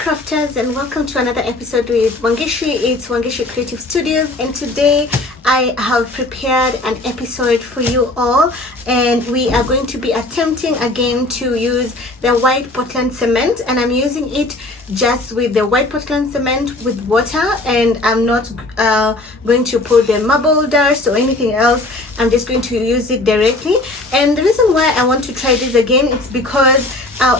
crafters, and welcome to another episode with Wangishi. It's Wangishi Creative Studios, and today I have prepared an episode for you all, and we are going to be attempting again to use the white Portland cement, and I'm using it just with the white Portland cement with water, and I'm not going to put the marble dust or anything else. I'm just going to use it directly. And the reason why I want to try this again is because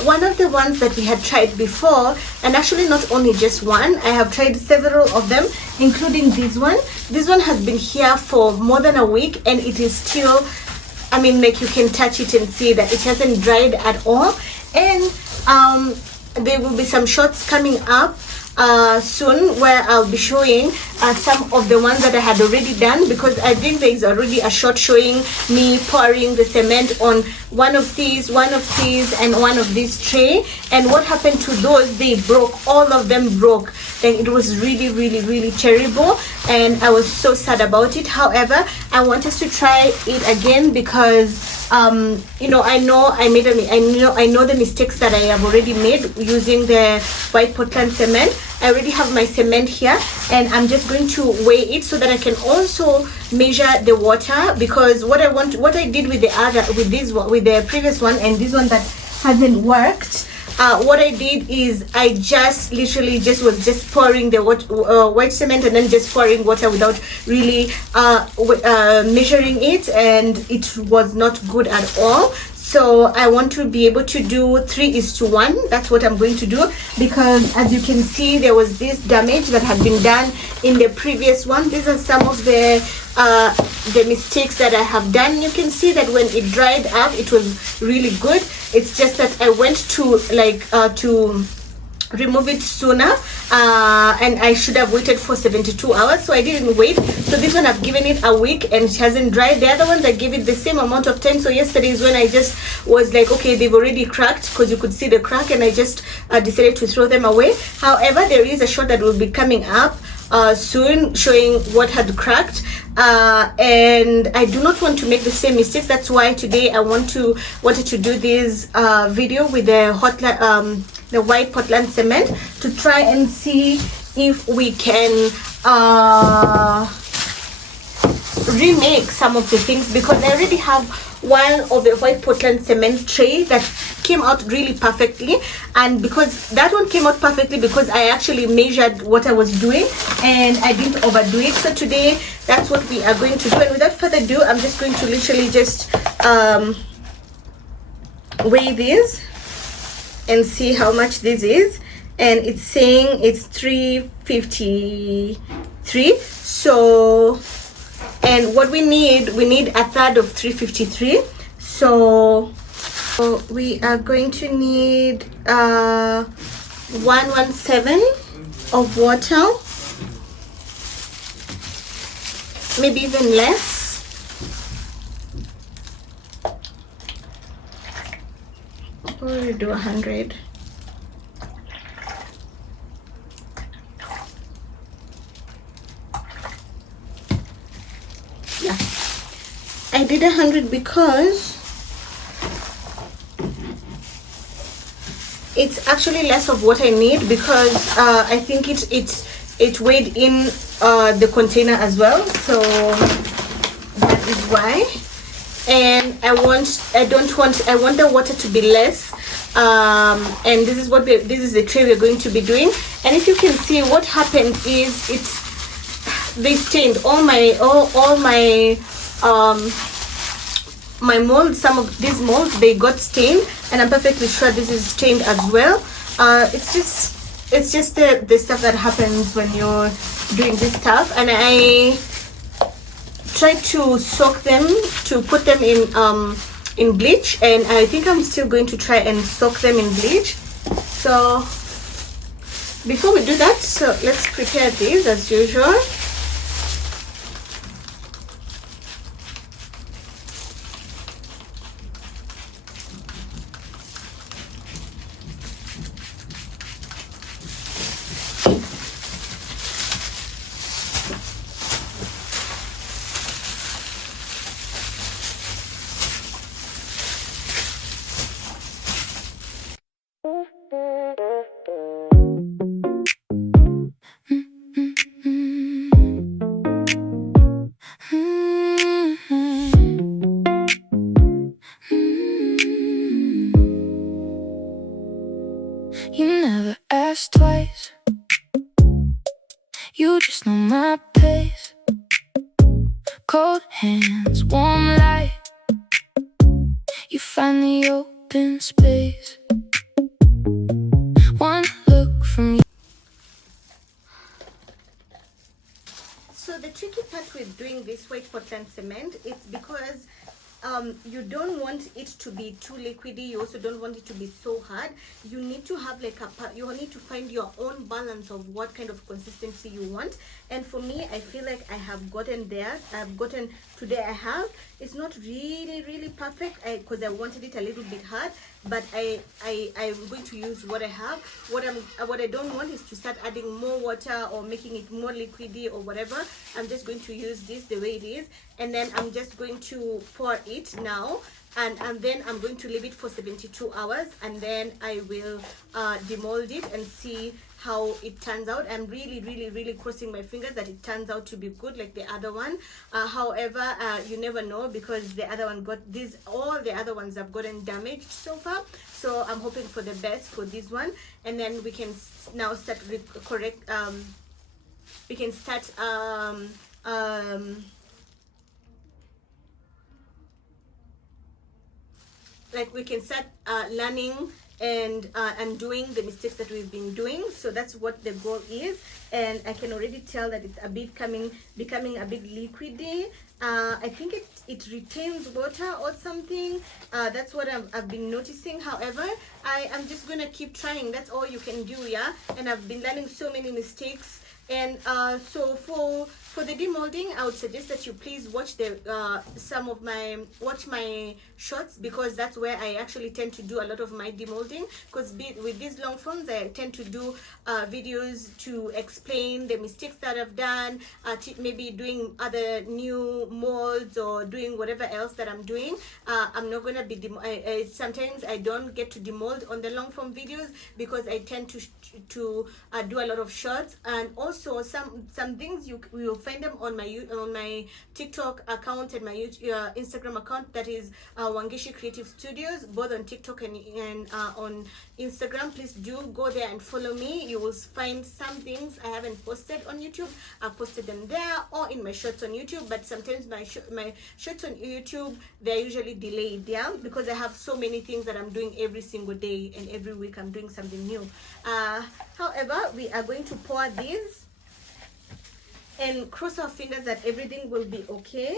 one of the ones that we had tried before, and actually not only just one, I have tried several of them, including this one. This one has been here for more than a week, and it is still, I mean, like, you can touch it and see that it hasn't dried at all. And there will be some shots coming up soon where I'll be showing some of the ones that I had already done, because I think there is already a shot showing me pouring the cement on one of these, and one of these tray. And what happened to those, they broke, all of them broke. And it was really terrible, and I was so sad about it. However, I want us to try it again because you know, I know the mistakes that I have already made using the white Portland cement. I already have my cement here, and I'm just going to weigh it so that I can also measure the water, because what I did with the previous one and this one that hasn't worked, what I did is I just literally was pouring the white cement and then just pouring water without really measuring it, and it was not good at all. So I want to be able to do 3:1. That's what I'm going to do, because as you can see, there was this damage that had been done in the previous one. These are some of the mistakes that I have done. You can see that when it dried up, it was really good. It's just that I went to to remove it sooner, and I should have waited for 72 hours, so I didn't wait. So this one I've given it a week and it hasn't dried. The other ones I gave it the same amount of time. So yesterday is when I just was like, okay, they've already cracked, because you could see the crack, and I just decided to throw them away. However, there is a shot that will be coming up soon showing what had cracked, and I do not want to make the same mistakes. That's why today I wanted to do this video with the white Portland cement, to try and see if we can remake some of the things, because I already have one of the white Portland cement tray that came out really perfectly, and because that one came out perfectly because I actually measured what I was doing and I didn't overdo it. So today that's what we are going to do, and without further ado, I'm just going to literally just weigh this and see how much this is, and it's saying it's 353. So, and what we need a third of 353. So we are going to need 117 of water, maybe even less. We'll do 100. Yeah, I did 100 because it's actually less of what I need, because I think it weighed in the container as well, so that is why. And I want the water to be less, and this is the tray we're going to be doing. And if you can see, what happened is they stained all my my molds. Some of these molds, they got stained, and I'm perfectly sure this is stained as well. It's just the stuff that happens when you're doing this stuff. And I try to soak them, to put them in bleach, and I think I'm still going to try and soak them in bleach. So before we do that, so let's prepare these as usual. You never ask twice. You just know my pace. Cold hands, warm light. You find the open space. One look from you. So the tricky part with doing this white Portland cement is because you don't want it to be too liquidy. You also don't want it to be so hard. You need to have like you need to find your own balance of what kind of consistency you want. And for me, I feel like I have gotten there. Today I have. It's not really perfect because I wanted it a little bit hard, but I'm going to use what I have. What I don't want is to start adding more water or making it more liquidy or whatever. I'm just going to use this the way it is, and then I'm just going to pour it now, and then I'm going to leave it for 72 hours, and then I will demold it and see how it turns out. I'm really crossing my fingers that it turns out to be good like the other one. However, you never know, because the other one all the other ones have gotten damaged so far. So I'm hoping for the best for this one, and then we can now start we can start we can start learning and doing the mistakes that we've been doing. So that's what the goal is, and I can already tell that it's a bit becoming a bit liquidy. I think it retains water or something. That's what I've been noticing. However, I'm just gonna keep trying. That's all you can do, yeah. And I've been learning so many mistakes. And so for the demolding, I would suggest that you please watch watch my shorts, because that's where I actually tend to do a lot of my demolding. Because with these long forms, I tend to do videos to explain the mistakes that I've done, maybe doing other new molds or doing whatever else that I'm doing. I'm not gonna be sometimes I don't get to demold on the long form videos because I tend to do a lot of shorts. And also some things you will find them on my TikTok account and my Instagram account, that is Wangeshi Creative Studios, both on TikTok and on Instagram. Please do go there and follow me. You will find some things I haven't posted on YouTube. I've posted them there or in my shorts on YouTube, but sometimes my shorts on YouTube, they're usually delayed, yeah, because I have so many things that I'm doing every single day, and every week I'm doing something new. However, we are going to pour these and cross our fingers that everything will be okay.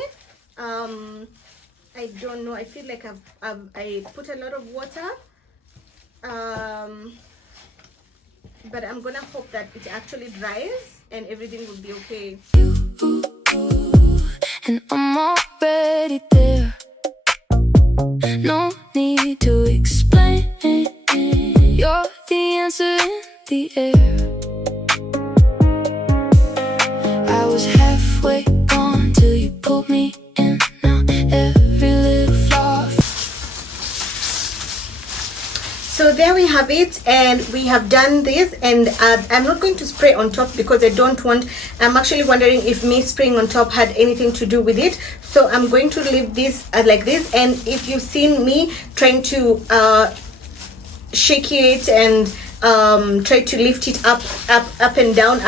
I don't know, I feel like I put a lot of water, but I'm gonna hope that it actually dries and everything will be okay. And I'm already there. No need to explain. You're the answer in the air. I was halfway gone till you pulled me in. Now every little flaw. So there we have it, and we have done this, and I'm not going to spray on top because I'm actually wondering if me spraying on top had anything to do with it. So I'm going to leave this like this, and if you've seen me trying to shake it and try to lift it up and down,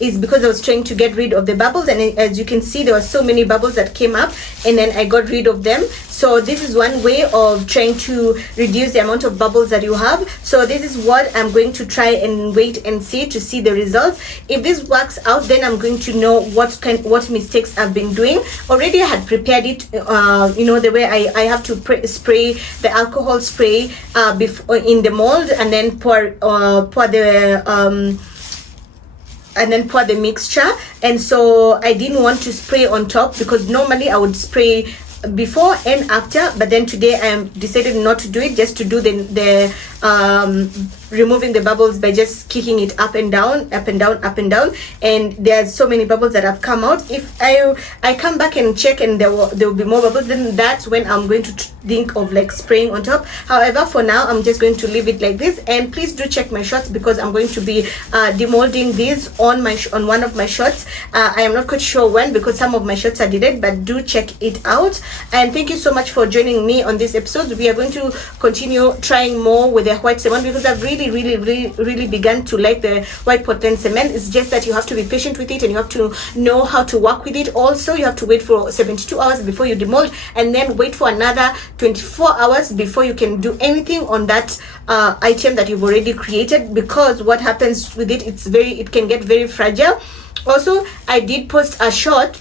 is because I was trying to get rid of the bubbles, and as you can see, there were so many bubbles that came up, and then I got rid of them. So this is one way of trying to reduce the amount of bubbles that you have. So this is what I'm going to try and wait and see to see the results. If this works out, then I'm going to know what mistakes I've been doing. Already I had prepared it, the way I have to spray the alcohol spray before in the mold, and then pour the mixture. And so I didn't want to spray on top, because normally I would spray before and after, but then today I decided not to do it, just to do the removing the bubbles by just kicking it up and down. And there's so many bubbles that have come out. If I come back and check and there will be more bubbles, then that's when I'm going to think of like spraying on top. However, for now I'm just going to leave it like this. And please do check my shots, because I'm going to be demolding these on one of my shots. I am not quite sure when, because some of my shots are delayed, but do check it out. And thank you so much for joining me on this episode. We are going to continue trying more with the the white cement, because I've really begun to like the white Portland cement. It's just that you have to be patient with it, and you have to know how to work with it. Also, you have to wait for 72 hours before you demold, and then wait for another 24 hours before you can do anything on that item that you've already created, because what happens with it, it can get very fragile. Also, I did post a short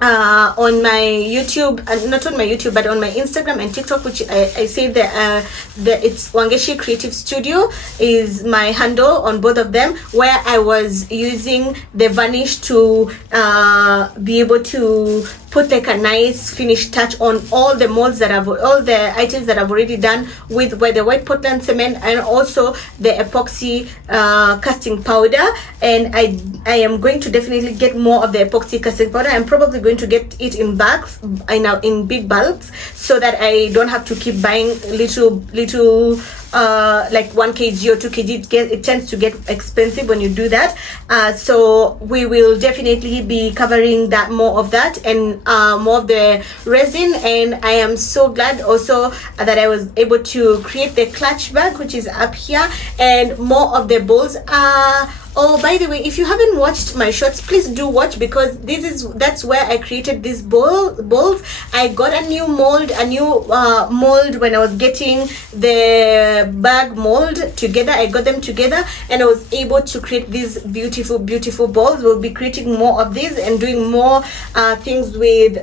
on my YouTube, not on my YouTube, but on my Instagram and TikTok, which I say that it's Wangeshi Creative Studio is my handle on both of them, where I was using the varnish to be able to put like a nice finished touch on all the molds all the items that I've already done with the white Portland cement, and also the epoxy casting powder. And I am going to definitely get more of the epoxy casting powder. I'm probably going to get it in bags, in big bulks, so that I don't have to keep buying little like 1 kg or 2 kg. It tends to get expensive when you do that. So we will definitely be covering that, more of that, and more of the resin. And I am so glad also that I was able to create the clutch bag, which is up here, and more of the bowls. Oh, by the way, if you haven't watched my shorts, please do watch, because that's where I created these bowls. I got a new mold when I was getting the bag mold together. I got them together, and I was able to create these beautiful bowls. We'll be creating more of these and doing more things with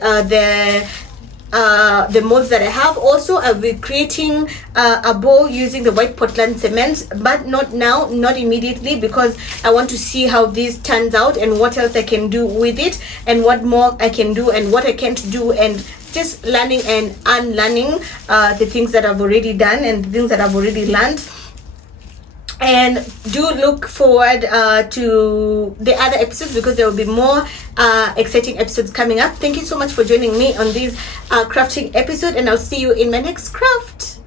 the molds that I have. Also, I'll be creating a bowl using the white Portland cement, but not now, not immediately, because I want to see how this turns out and what else I can do with it, and what more I can do and what I can't do, and just learning and unlearning the things that I've already done and the things that I've already learned. And do look forward to the other episodes, because there will be more exciting episodes coming up. Thank you so much for joining me on this crafting episode, and I'll see you in my next craft.